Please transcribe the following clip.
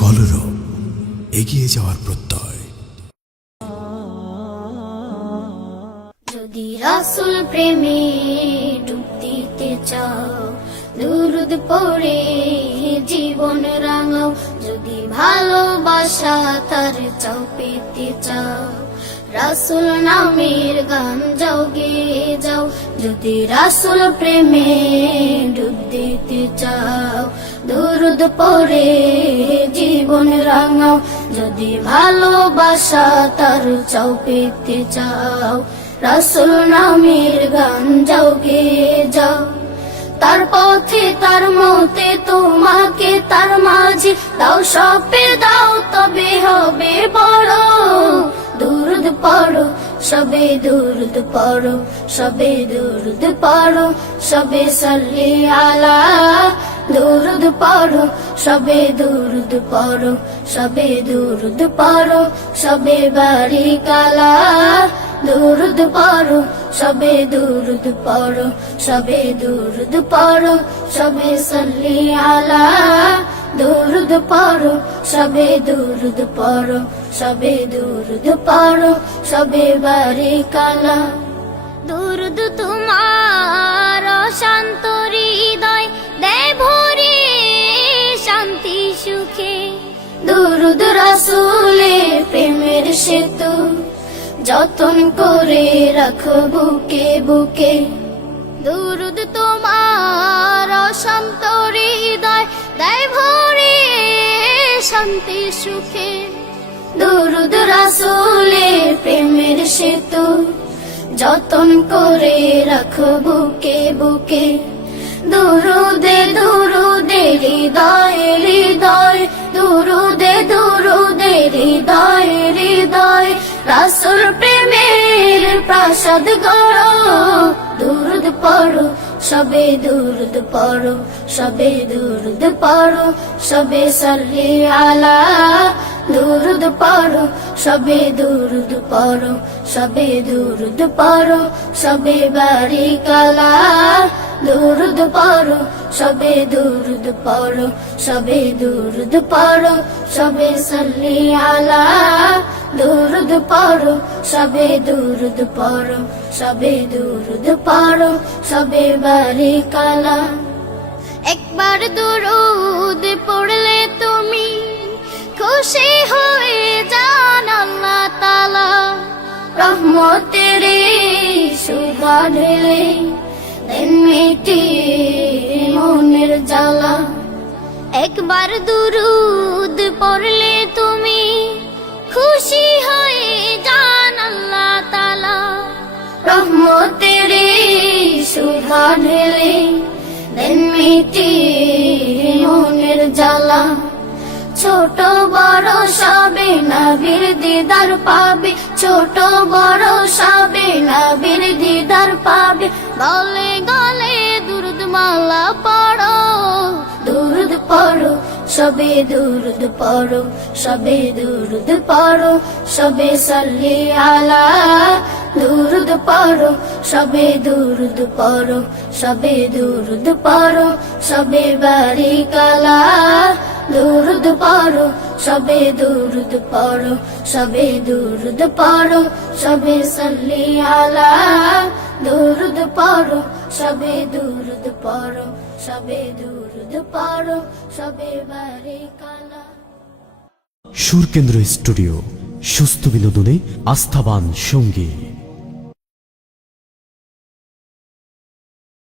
কলরব, এগিয়ে যাওয়ার প্রত্যয়। যদি রাসূল প্রেমে ডুব দিতে চাও, দুরুদ পড়ে জীবন রাঙাও। যদি ভালোবাসা তার চাও পেতে চাও, রাসূল নামের গান যাও গেয়ে যাও। যদি রাসূল প্রেমে ডুব দিতে চাও, দুরুদ পড়ে জীবন রাঙাও। যদি ভালোবাসা তার চাও পেতে চাও, রাসূল নামের গান যাও গেয়ে যাও। তার পথে তার মতে তোমাকে তার মাঝে দাও সপে দাও, তবে হবে বড়। দুরুদ পড়ো সবে, দুরুদ পড়ো সবে, দুরুদ পড়ো সবে, সাল্লি আলা। দুরুদ পড়ো সবে, দুরুদ পড়ো সবে, দুরুদ পড়ো সবে, বারিক আলা। দুরুদ পড়ো সবে, দুরুদ পড়ো সবে, দুরুদ পড়ো সবে, সাল্লি আলা। দুরুদ পড়ো সবে, দুরুদ পড়ো সবে, দুরুদ পড়ো সবে, বারিক আলা। দুরুদ তোমার শান্ত হৃদয় দেয় ভরে শান্তি সুখে। দুরুদ রাসূলের প্রেমের সেতু যতন করে রাখো বুকে বুকে। দুরুদ তোমার শান্ত হৃদয় দেয় ভরে শান্তি সুখে। দুরুদ রাসূলের প্রেমের সেতু যতন করে রাখো বুকে বুকে। দুরুদে দুরুদে হৃদয় হৃদয়, দুরুদে দুরুদে হৃদয় হৃদয়, রাসূল প্রেমের প্রাসাদ গড়ো। দুরুদ পড়ো সবে, দুরুদ পড়ো সবে, দুরুদ পড়ো সবে, সাল্লি আলা। দুরুদ পড়ো সবে, দুরুদ পড়ো সবে, দুরুদ পড়ো সবে, বারিক আলা। দুরুদ পড়ো সবে, দুরুদ পড়ো সবে, দুরুদ পড়ো সবে, সাল্লি আলা। দুরুদ পড়ো সবে, দুরুদ পড়ো সবে, দুরুদ পড়ো সবে, বারিক আলা। একবার দুরুদ পড়লে তুমি খুশি হয়ে যান আল্লাহ তাআলা। রহমতের সুধা ঢেলে দেন মিটিয়ে মনের জ্বালা। একবার দুরুদ পড়লে তুমি খুশি হয়ে যান আল্লাহ তাআলা। রহমতের সুধা ঢেলে দেন মিটিয়ে মনের জ্বালা। ছোট বড় সবে নবীর দিদার পাবে, ছোট বড় সবে নবীর দিদার পাবে। গলে গলে দুরুদ মালা পড়ো। দুরুদ পড়ো সবে, দুরুদ পড়ো সবে, দুরুদ পড়ো সবে, সাল্লি আলা। দুরুদ পড়ো সবে, দুরুদ পড়ো সবে, দুরুদ পড়ো সবে, বারিক আলা। দুরুদ পড়ো সবে, দুরুদ পড়ো সবে, দুরুদ পড়ো সবে, সাল্লি আলা। দুরুদ পড়ো সবে, দুরুদ পড়ো সবে, দুরুদ পড়ো সবে, বারিক আলা। সুরকেন্দ্র স্টুডিও, সুস্থ বিনোদনে আস্থাবান সঙ্গী।